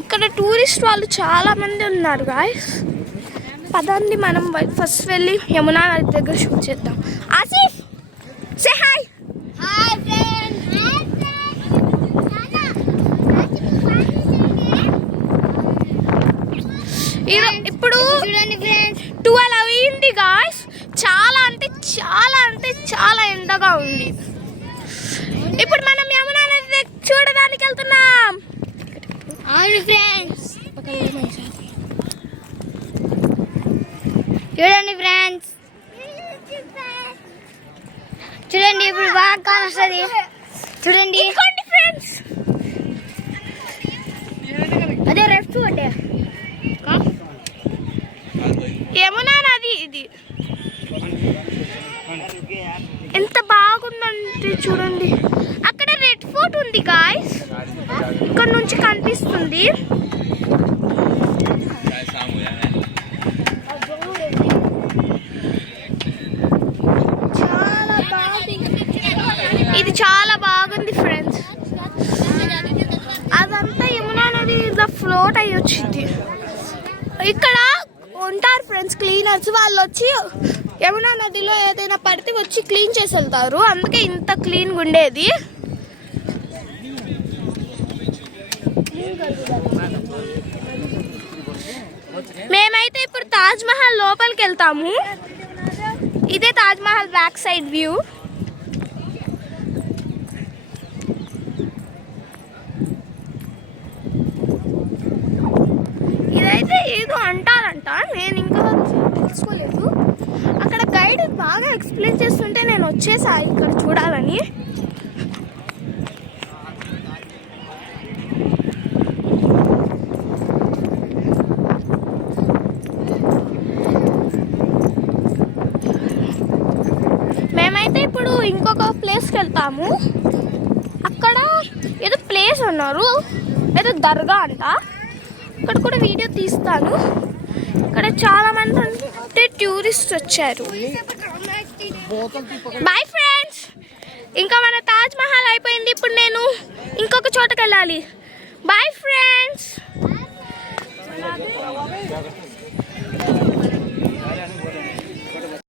ఇక్కడ టూరిస్ట్ వాళ్ళు చాలా మంది ఉన్నారు గాయ్స్. పదండి మనం ఫస్ట్ వెళ్ళి యమునా నది దగ్గర షూట్ చేద్దాం. Asif say hi. Hi friends. ఇప్పుడు చూడండి ఫ్రెండ్స్ 12 అయింది గాయ్స్. చాలా అంటే చాలా ఎండగా ఉంది. ఇప్పుడు మనం యమునా నది దగ్గర చూడడానికి వెళ్తున్నాం. అవును ఫ్రెండ్స్. చూడండి ఫ్రెండ్స్, చూడండి ఇప్పుడు బాగా కానొస్తుంది. చూడండి ఫ్రెండ్స్, అదే లెఫ్ట్ అంటే యమునా నది ఇది. ఎంత బాగుందంటే చూడండి. అక్కడ రెడ్ ఫోర్ట్ ఉంది గాయ్స్, ఇక్కడ నుంచి కనిపిస్తుంది. ఇది చాలా బాగుంది ఫ్రెండ్స్. అదంతా యమునా నది ఇలా ఫ్లోట్ అయ్యి వచ్చింది. ఇక్కడ ఉంటారు ఫ్రెండ్స్ క్లీనర్స్, వాళ్ళు వచ్చి యమునా నదిలో ఏదైనా పడితే వచ్చి క్లీన్ చేసి వెళ్తారు. అందుకే ఇంత క్లీన్గా ఉండేది. మేమైతే ఇప్పుడు తాజ్ మహల్ లోపలికి వెళ్తాము. ఇదే Taj Mahal back side view. ఇదైతే ఏదో అంటారంట, నేను ఇంకా తెలుసుకోలేదు. అక్కడ గైడ్ బాగా ఎక్స్ప్లెయిన్ చేస్తుంటే నేను వచ్చేసా ఇక్కడ చూడాలని. మేమైతే ఇప్పుడు ఇంకొక ప్లేస్కి వెళ్తాము. అక్కడ ఏదో ప్లేస్ అన్నారు, ఏదో దర్గా అంట. ఇక్కడ కూడా వీడియో తీస్తాను. ఇక్కడ చాలా మంది అంటే టూరిస్ట్ వచ్చారు. బాయ్ ఫ్రెండ్స్, ఇంకా మన తాజ్ మహల్ అయిపోయింది. ఇప్పుడు నేను ఇంకొక చోటకి వెళ్ళాలి. Bye friends.